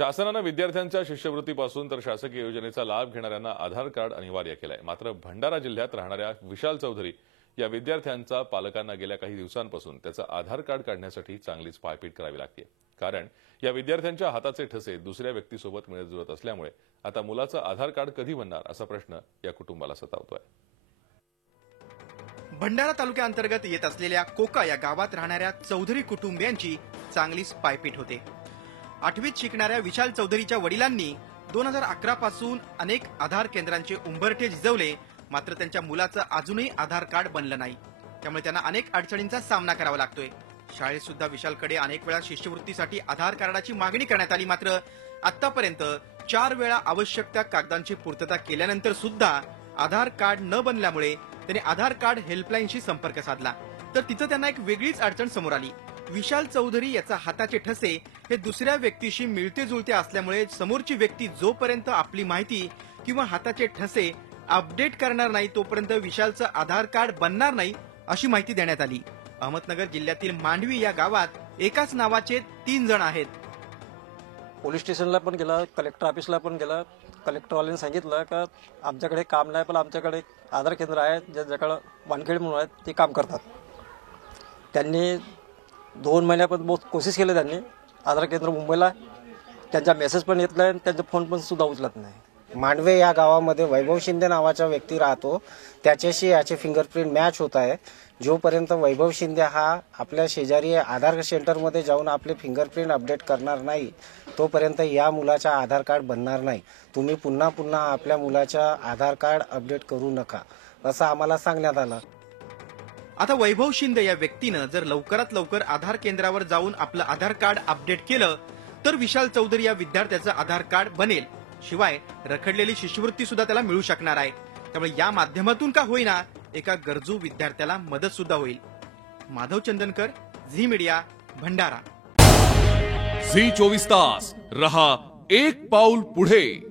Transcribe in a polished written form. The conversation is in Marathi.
शासनानं विद्यार्थ्यांच्या शिष्यवृत्तीपासून तर शासकीय योजनेचा लाभ घेणाऱ्यांना आधार कार्ड अनिवार्य केलंय। मात्र भंडारा जिल्ह्यात राहणाऱ्या विशाल चौधरी या विद्यार्थ्यांचा पालकांना गेल्या काही दिवसांपासून त्याचं आधार कार्ड काढण्यासाठी चांगलीच पायपीट करावी लागते। कारण या विद्यार्थ्यांच्या हाताचे ठसे दुसऱ्या व्यक्तीसोबत मिळत जुळत असल्यामुळे आता मुलाचं आधार कार्ड कधी बनणार असा प्रश्न या कुटुंबाला सतावतोय। भंडारा तालुक्याअंतर्गत येत असलेल्या कोका या गावात राहणाऱ्या चौधरी कुटुंबियांची चांगलीच पायपीट होते। 8वीत शिकणाऱ्या विशाल चौधरीच्या वडिलांनी 2011 पासून अनेक आधार केंद्रांचे उंबरठे झिजवले, मात्र त्यांच्या मुलाचं अजूनही आधार कार्ड बनलं नाही। त्यामुळे त्यांना अनेक अडचणींचा सामना करावा लागतोय। शाळेत सुद्धा विशालकडे अनेक वेळा शिष्यवृत्तीसाठी आधार कार्डाची मागणी करण्यात आली, मात्र आतापर्यंत 4 वेळा आवश्यक त्या कागदांची पूर्तता केल्यानंतर सुद्धा आधार कार्ड न बनल्यामुळे त्यांनी आधार कार्ड हेल्पलाईनशी संपर्क साधला, तर तिथं त्यांना एक वेगळीच अडचण समोर आली। विशाल चौधरी याचा हाताचे ठसे हे दुसऱ्या व्यक्तीशी मिळते जुळते असल्यामुळे समोरची व्यक्ती जोपर्यंत आपली माहिती किंवा हाताचे ठसे अपडेट करणार नाही तोपर्यंत विशालचं आधार कार्ड बनणार नाही अशी माहिती देण्यात आली। अहमदनगर जिल्ह्यातील मांडवी या गावात एकाच नावाचे 3 जण आहेत। पोलीस स्टेशनला पण गेला, कलेक्टर ऑफिसला पण गेला। कलेक्टरवाल्यांनी सांगितलं का आमच्याकडे काम नाही, पण आमच्याकडे आधार केंद्र आहे ज्याच्याकडे वानखेडे म्हणून आहेत, ते काम करतात। त्यांनी 2 महिन्यापर्यंत बहुत कोशिश केली त्यांनी। आधार केंद्र मुंबईला त्यांचा मेसेज पण येत नाही, त्यांचा फोन पण सुद्धा उचलत नाही। मांडवे या गावामध्ये वैभव शिंदे नावाचा व्यक्ती राहतो, त्याच्याशी याचे फिंगरप्रिंट मॅच होत आहे। जोपर्यंत वैभव शिंदे हा आपल्या शेजारी आधार सेंटरमध्ये जाऊन आपले फिंगरप्रिंट अपडेट करणार नाही तोपर्यंत या मुलाचा आधार कार्ड बनणार नाही। तुम्ही पुन्हा पुन्हा आपल्या मुलाचा आधार कार्ड अपडेट करू नका असं आम्हाला सांगण्यात आलं। आता वैभव शिंदे या व्यक्तीनं जर लवकरात लवकर आधार केंद्रावर जाऊन आपलं आधार कार्ड अपडेट केलं तर विशाल चौधरी या विद्यार्थ्याचं आधार कार्ड बनेल, शिवाय रखडलेली शिष्यवृत्ती सुद्धा त्याला मिळू शकणार आहे। त्यामुळे या माध्यमातून का होईना एका गरजू विद्यार्थ्याला मदत सुद्धा होईल। Madhav Chandankar, Zee media, Bhandara. Zee 24 तास रहा एक पाऊल पुढे।